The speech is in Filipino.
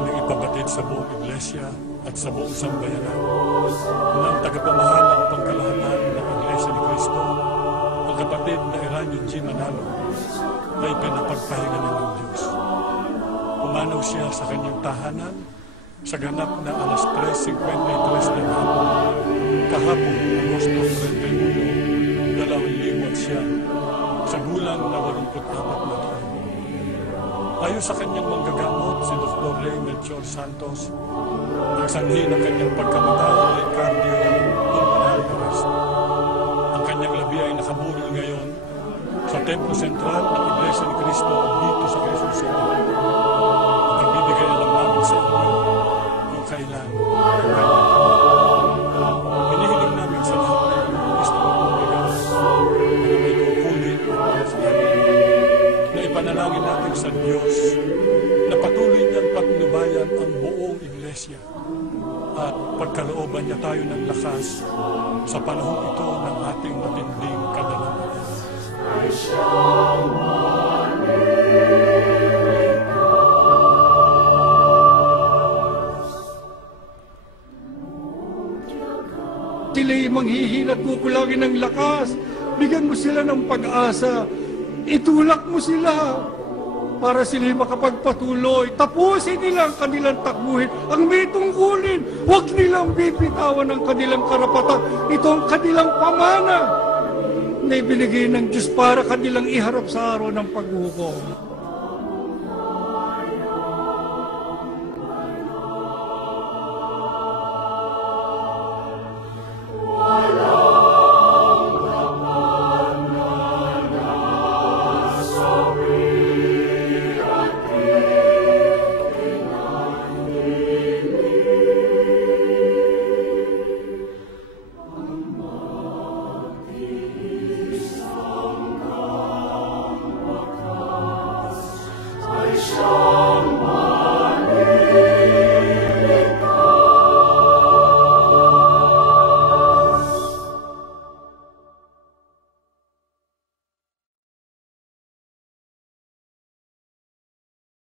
naming ipabatid sa buong iglesia at sa buong sambayanan na ang tagapamahalang pangkalahatan ng Iglesia ni Cristo, ang kapatid na Eranio G. Manalo, ay pinapagpahinga ng Diyos. Pumanaw siya sa kanyang tahanan sa ganap na alas 3:53 ng hapon, kahapon, Agosto 31, 2000 siya, sa bulang na 84 na taon. Ayon sa kanyang manggagamot, si Dr. Ray Melchor Santos, ang sanhi ng kanyang pagkamatay ay cardiopulmonary arrest. Ang kanyang labi ay nakaburol ngayon sa Templo Sentral ng Iglesia ni Cristo dito sa Quezon City. Nagbibigay na lang namin sa inyo kung kailan ang kanyang hinihiling namin sa lahat ng Cristo ng Pumbigas na may kukulit at sa amin na ipanalangin natin sa Diyos na patuloy niyang patnubayan ang buong Iglesia at pagkalooban niya tayo ng lakas sa panahon ito ng ating matinding kadalaman. Sila'y manghihina at kukulangin ng lakas. Bigyan mo sila ng pag-asa. Itulak mo sila para sila'y makapagpatuloy. Tapusin nila ang kanilang takbuhin. Ang may tungkulin, huwag nilang bibitawan ang kanilang karapatan. Ito ang kanilang pamana na ibinigay ng Diyos para kanilang iharap sa araw ng paghukom.